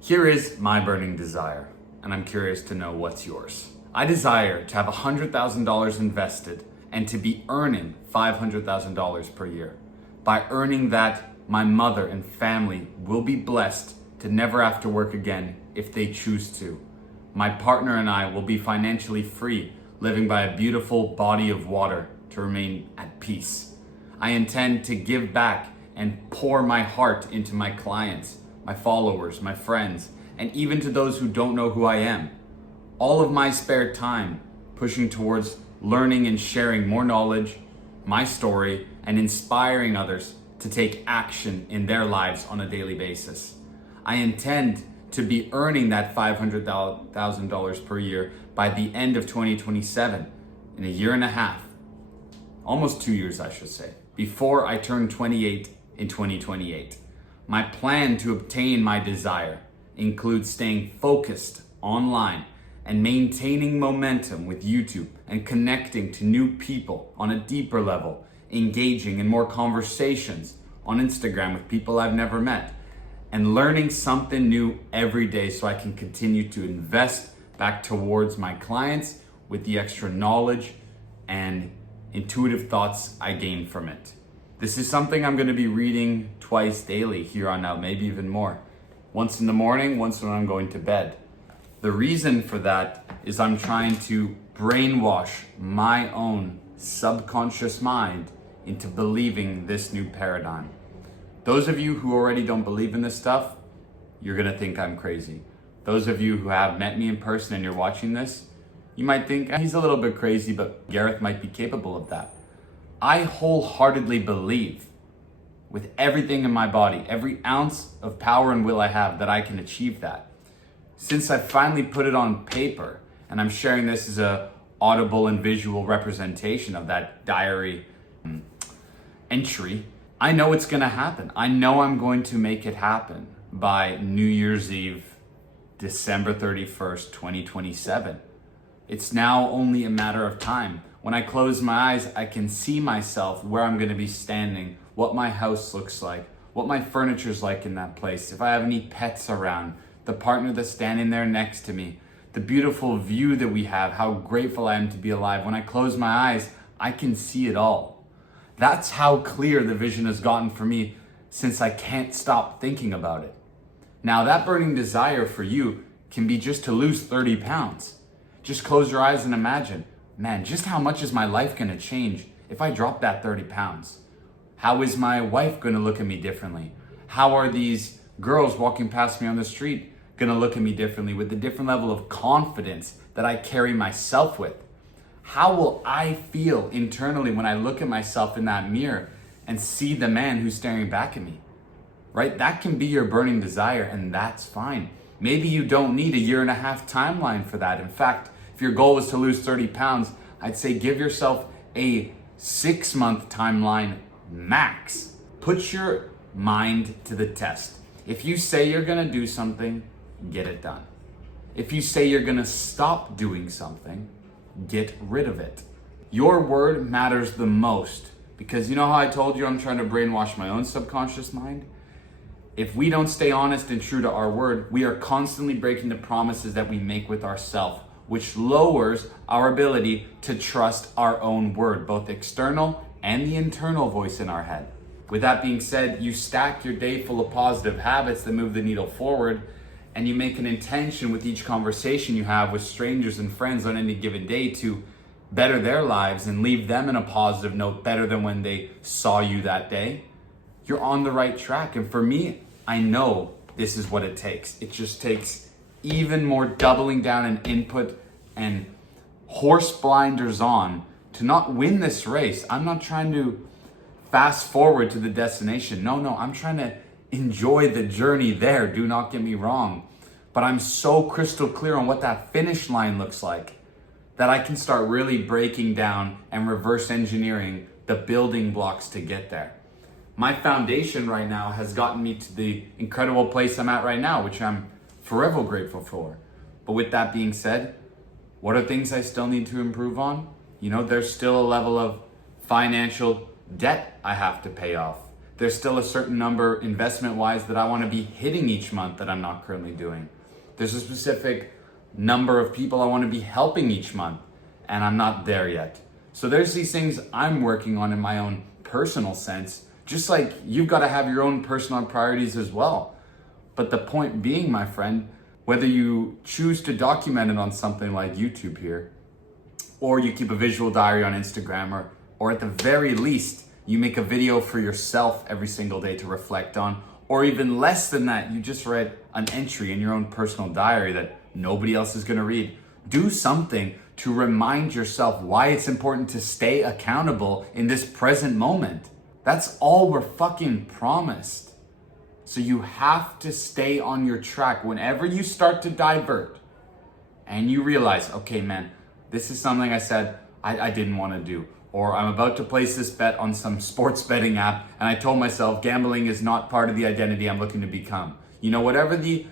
Here is my burning desire, and I'm curious to know what's yours. I desire to have $100,000 invested and to be earning $500,000 per year. By earning that, my mother and family will be blessed to never have to work again if they choose to. My partner and I will be financially free, living by a beautiful body of water to remain at peace. I intend to give back and pour my heart into my clients, my followers, my friends, and even to those who don't know who I am. All of my spare time pushing towards learning and sharing more knowledge, my story, and inspiring others to take action in their lives on a daily basis. I intend to be earning that $500,000 per year by the end of 2027, in a year and a half, almost 2 years I should say, before I turn 28 in 2028. My plan to obtain my desire includes staying focused online and maintaining momentum with YouTube and connecting to new people on a deeper level, engaging in more conversations on Instagram with people I've never met, and learning something new every day so I can continue to invest back towards my clients with the extra knowledge and intuitive thoughts I gain from it. This is something I'm going to be reading twice daily here on out, maybe even more. Once in the morning, once when I'm going to bed. The reason for that is I'm trying to brainwash my own subconscious mind into believing this new paradigm. Those of you who already don't believe in this stuff, you're gonna think I'm crazy. Those of you who have met me in person and you're watching this, you might think he's a little bit crazy, but Gareth might be capable of that. I wholeheartedly believe with everything in my body, every ounce of power and will I have, that I can achieve that. Since I finally put it on paper, and I'm sharing this as a audible and visual representation of that diary entry, I know it's gonna happen. I know I'm going to make it happen by New Year's Eve, December 31st, 2027. It's now only a matter of time. When I close my eyes, I can see myself where I'm gonna be standing, what my house looks like, what my furniture's like in that place, if I have any pets around, the partner that's standing there next to me, the beautiful view that we have, how grateful I am to be alive. When I close my eyes, I can see it all. That's how clear the vision has gotten for me since I can't stop thinking about it. Now that burning desire for you can be just to lose 30 pounds. Just close your eyes and imagine, man, just how much is my life gonna change if I drop that 30 pounds? How is my wife gonna look at me differently? How are these girls walking past me on the street gonna look at me differently with a different level of confidence that I carry myself with? How will I feel internally when I look at myself in that mirror and see the man who's staring back at me? Right? That can be your burning desire, and that's fine. Maybe you don't need a 1.5 year timeline for that. In fact, if your goal was to lose 30 pounds, I'd say give yourself a 6-month timeline max. Put your mind to the test. If you say you're gonna do something, get it done. If you say you're gonna stop doing something, get rid of it. Your word matters the most, because you know how I told you I'm trying to brainwash my own subconscious mind? If we don't stay honest and true to our word, we are constantly breaking the promises that we make with ourselves, which lowers our ability to trust our own word, both external and the internal voice in our head. With that being said, you stack your day full of positive habits that move the needle forward, and you make an intention with each conversation you have with strangers and friends on any given day to better their lives and leave them in a positive note better than when they saw you that day, you're on the right track. And for me, I know this is what it takes. It just takes even more doubling down and input and horse blinders on to not win this race. I'm not trying to fast forward to the destination. No, I'm trying to enjoy the journey there. Do not get me wrong. But I'm so crystal clear on what that finish line looks like that I can start really breaking down and reverse engineering the building blocks to get there. My foundation right now has gotten me to the incredible place I'm at right now, which I'm forever grateful for. But with that being said, what are things I still need to improve on? You know, there's still a level of financial debt I have to pay off. There's still a certain number investment-wise that I want to be hitting each month that I'm not currently doing. There's a specific number of people I want to be helping each month, and I'm not there yet. So there's these things I'm working on in my own personal sense, just like you've got to have your own personal priorities as well. But the point being, my friend, whether you choose to document it on something like YouTube here, or you keep a visual diary on Instagram, or at the very least, you make a video for yourself every single day to reflect on, or even less than that, you just write an entry in your own personal diary that nobody else is gonna read. Do something to remind yourself why it's important to stay accountable in this present moment. That's all we're fucking promised. So you have to stay on your track. Whenever you start to divert and you realize, okay, man, this is something I said I didn't want to do, or I'm about to place this bet on some sports betting app and I told myself gambling is not part of the identity I'm looking to become. You know, whatever the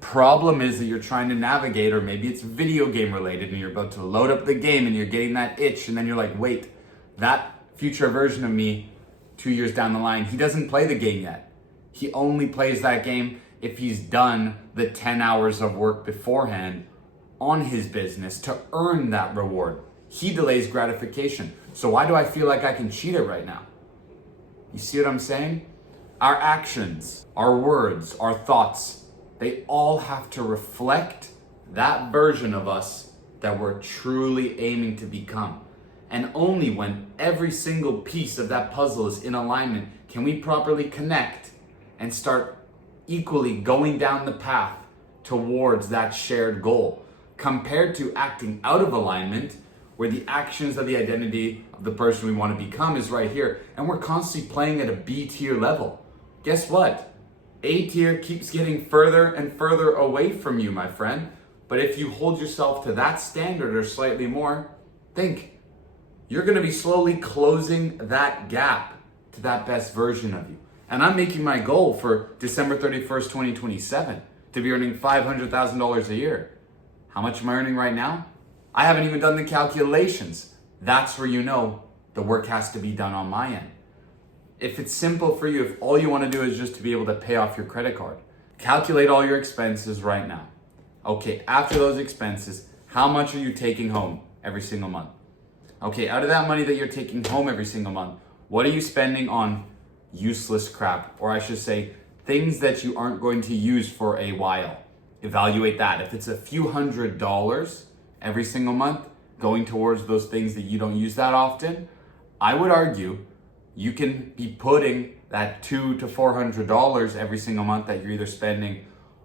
problem is that you're trying to navigate, or maybe it's video game related and you're about to load up the game and you're getting that itch, and then you're like, wait, that future version of me 2 years down the line, he doesn't play the game yet. He only plays that game if he's done the 10 hours of work beforehand on his business to earn that reward. He delays gratification. So why do I feel like I can cheat it right now? You see what I'm saying? Our actions, our words, our thoughts, they all have to reflect that version of us that we're truly aiming to become. And only when every single piece of that puzzle is in alignment can we properly connect and start equally going down the path towards that shared goal, compared to acting out of alignment, where the actions of the identity of the person we want to become is right here, and we're constantly playing at a B tier level. Guess what? A tier keeps getting further and further away from you, my friend. But if you hold yourself to that standard or slightly more, think, you're going to be slowly closing that gap to that best version of you. And I'm making my goal for December 31st, 2027 to be earning $500,000 a year. How much am I earning right now? I haven't even done the calculations. That's where you know the work has to be done on my end. If it's simple for you, if all you want to do is just to be able to pay off your credit card, calculate all your expenses right now. Okay, after those expenses, how much are you taking home every single month? Okay, out of that money that you're taking home every single month, what are you spending on useless crap? Or I should say, things that you aren't going to use for a while. Evaluate that. If it's a few $100s every single month going towards those things that you don't use that often, I would argue you can be putting that $200 to $400 every single month that you're either spending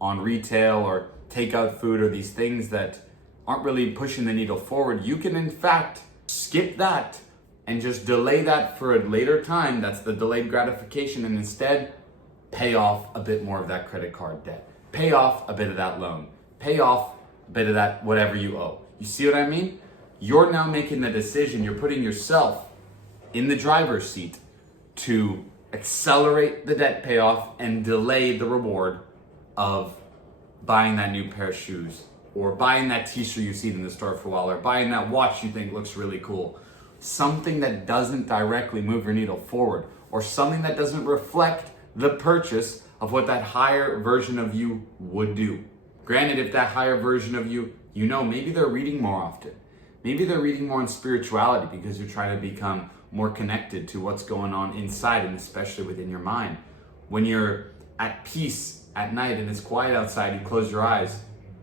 on retail or takeout food or these things that aren't really pushing the needle forward. You can in fact skip that and just delay that for a later time. That's the delayed gratification, and instead pay off a bit more of that credit card debt. Pay off a bit of that loan. Pay off a bit of that whatever you owe. You see what I mean? You're now making the decision. You're putting yourself in the driver's seat to accelerate the debt payoff and delay the reward of buying that new pair of shoes, or buying that t-shirt you've seen in the store for a while, or buying that watch you think looks really cool. Something that doesn't directly move your needle forward, or something that doesn't reflect the purchase of what that higher version of you would do. Granted, if that higher version of you, you know, maybe they're reading more often. Maybe they're reading more in spirituality because you're trying to become more connected to what's going on inside, and especially within your mind. When you're at peace at night and it's quiet outside, you close your eyes.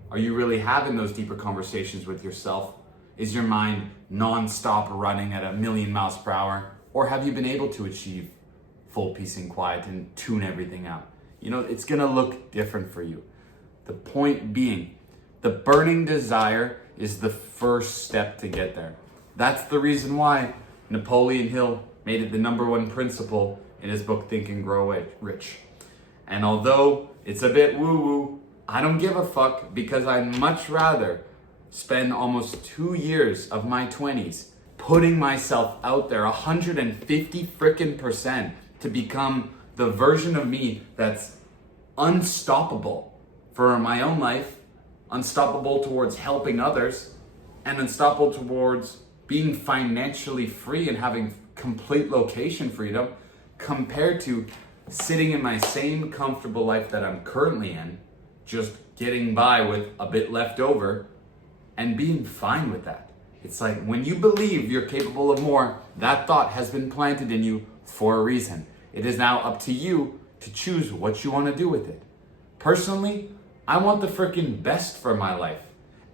Are you really having those deeper conversations with yourself? Is your mind non-stop running at 1,000,000 miles per hour? Or have you been able to achieve full peace and quiet and tune everything out? You know, it's gonna look different for you. The point being, the burning desire is the first step to get there. That's the reason why Napoleon Hill made it the #1 principle in his book, Think and Grow Rich. And although it's a bit woo-woo, I don't give a fuck, because I'd much rather spend almost 2 years of my 20s putting myself out there 150 frickin' percent to become the version of me that's unstoppable for my own life, unstoppable towards helping others, and unstoppable towards being financially free and having complete location freedom, compared to sitting in my same comfortable life that I'm currently in, just getting by with a bit left over and being fine with that. It's like when you believe you're capable of more, that thought has been planted in you for a reason. It is now up to you to choose what you want to do with it. Personally, I want the freaking best for my life,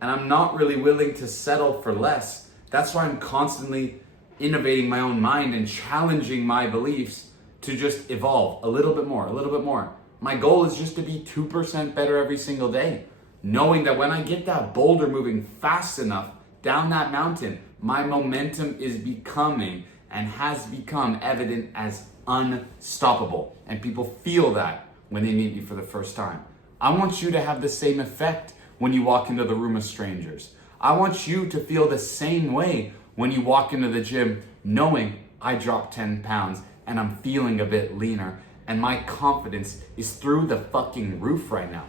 and I'm not really willing to settle for less. That's why I'm constantly innovating my own mind and challenging my beliefs to just evolve a little bit more, a little bit more. My goal is just to be 2% better every single day, knowing that when I get that boulder moving fast enough down that mountain, my momentum is becoming and has become evident as unstoppable. And people feel that when they meet me for the first time. I want you to have the same effect when you walk into the room of strangers. I want you to feel the same way when you walk into the gym knowing I dropped 10 pounds and I'm feeling a bit leaner and my confidence is through the fucking roof right now.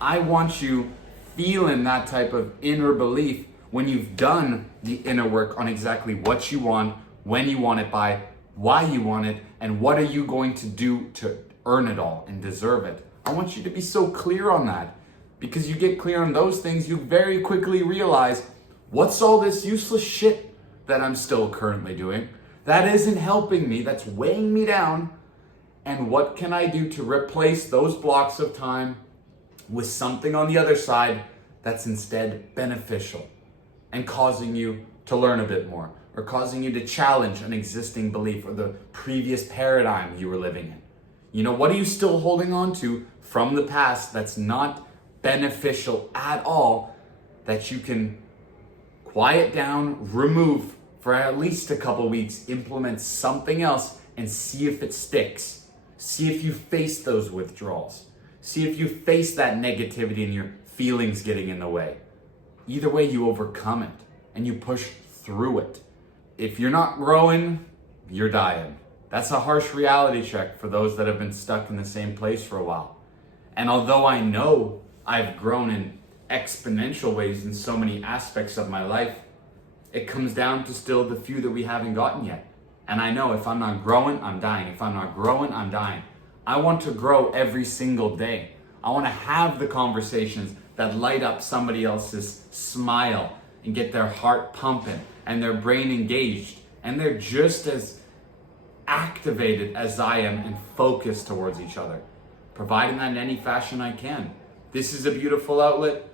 I want you feeling that type of inner belief when you've done the inner work on exactly what you want, when you want it by, why you want it, and what are you going to do to earn it all and deserve it. I want you to be so clear on that, because you get clear on those things, you very quickly realize, what's all this useless shit that I'm still currently doing that isn't helping me, that's weighing me down, and what can I do to replace those blocks of time with something on the other side that's instead beneficial and causing you to learn a bit more, or causing you to challenge an existing belief or the previous paradigm you were living in. You know, what are you still holding on to from the past that's not beneficial at all, that you can quiet down, remove for at least a couple weeks, implement something else and see if it sticks. See if you face those withdrawals. See if you face that negativity and your feelings getting in the way. Either way, you overcome it and you push through it. If you're not growing, you're dying. That's a harsh reality check for those that have been stuck in the same place for a while. And although I know I've grown in exponential ways in so many aspects of my life, it comes down to still the few that we haven't gotten yet. And I know if I'm not growing, I'm dying. If I'm not growing, I'm dying. I want to grow every single day. I want to have the conversations that light up somebody else's smile and get their heart pumping and their brain engaged. And they're just as activated as I am and focused towards each other, providing that in any fashion I can. This is a beautiful outlet.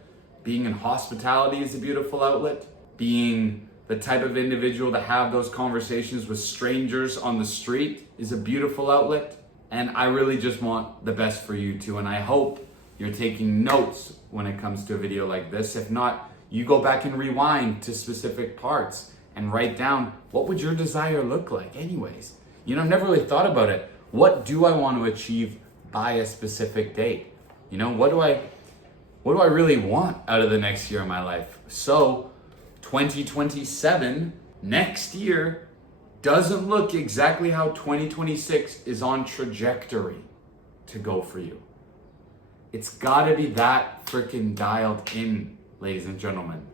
Being in hospitality is a beautiful outlet. Being the type of individual to have those conversations with strangers on the street is a beautiful outlet. And I really just want the best for you too. And I hope you're taking notes when it comes to a video like this. If not, you go back and rewind to specific parts and write down, what would your desire look like anyways? You know, I've never really thought about it. What do I want to achieve by a specific date? You know, what do I really want out of the next year of my life? So 2027, next year, doesn't look exactly how 2026 is on trajectory to go for you. It's gotta be that freaking dialed in, ladies and gentlemen.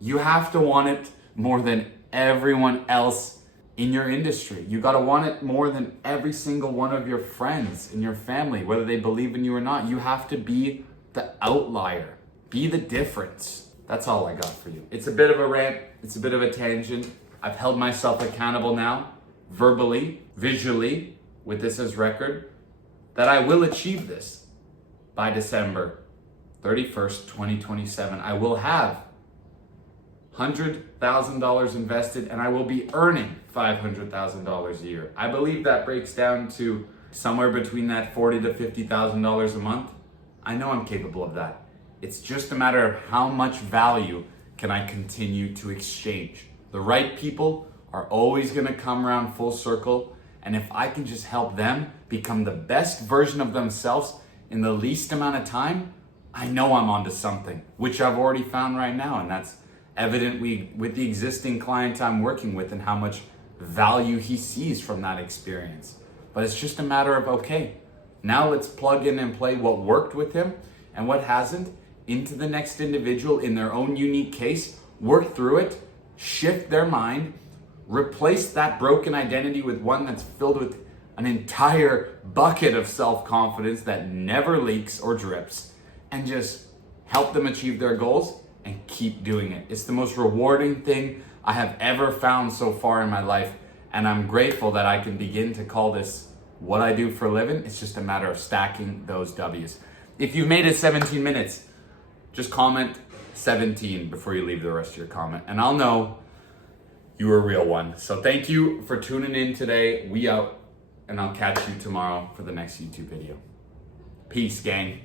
You have to want it more than everyone else in your industry. You gotta want it more than every single one of your friends in your family, whether they believe in you or not. You have to be the outlier. Be the difference. That's all I got for you. It's a bit of a rant. It's a bit of a tangent. I've held myself accountable now, verbally, visually, with this as record, that I will achieve this by December 31st, 2027. I will have $100,000 invested and I will be earning $500,000 a year. I believe that breaks down to somewhere between that $40,000 to $50,000 a month. I know I'm capable of that. It's just a matter of how much value can I continue to exchange. The right people are always gonna come around full circle, and if I can just help them become the best version of themselves in the least amount of time, I know I'm onto something, which I've already found right now, and that's evident with the existing client I'm working with and how much value he sees from that experience. But it's just a matter of, okay, now let's plug in and play what worked with him and what hasn't into the next individual in their own unique case, work through it, shift their mind, replace that broken identity with one that's filled with an entire bucket of self-confidence that never leaks or drips, and just help them achieve their goals and keep doing it. It's the most rewarding thing I have ever found so far in my life, and I'm grateful that I can begin to call this what I do for a living. It's just a matter of stacking those W's. If you've made it 17 minutes, just comment 17 before you leave the rest of your comment, and I'll know you were a real one. So thank you for tuning in today. We out, and I'll catch you tomorrow for the next YouTube video. Peace, gang.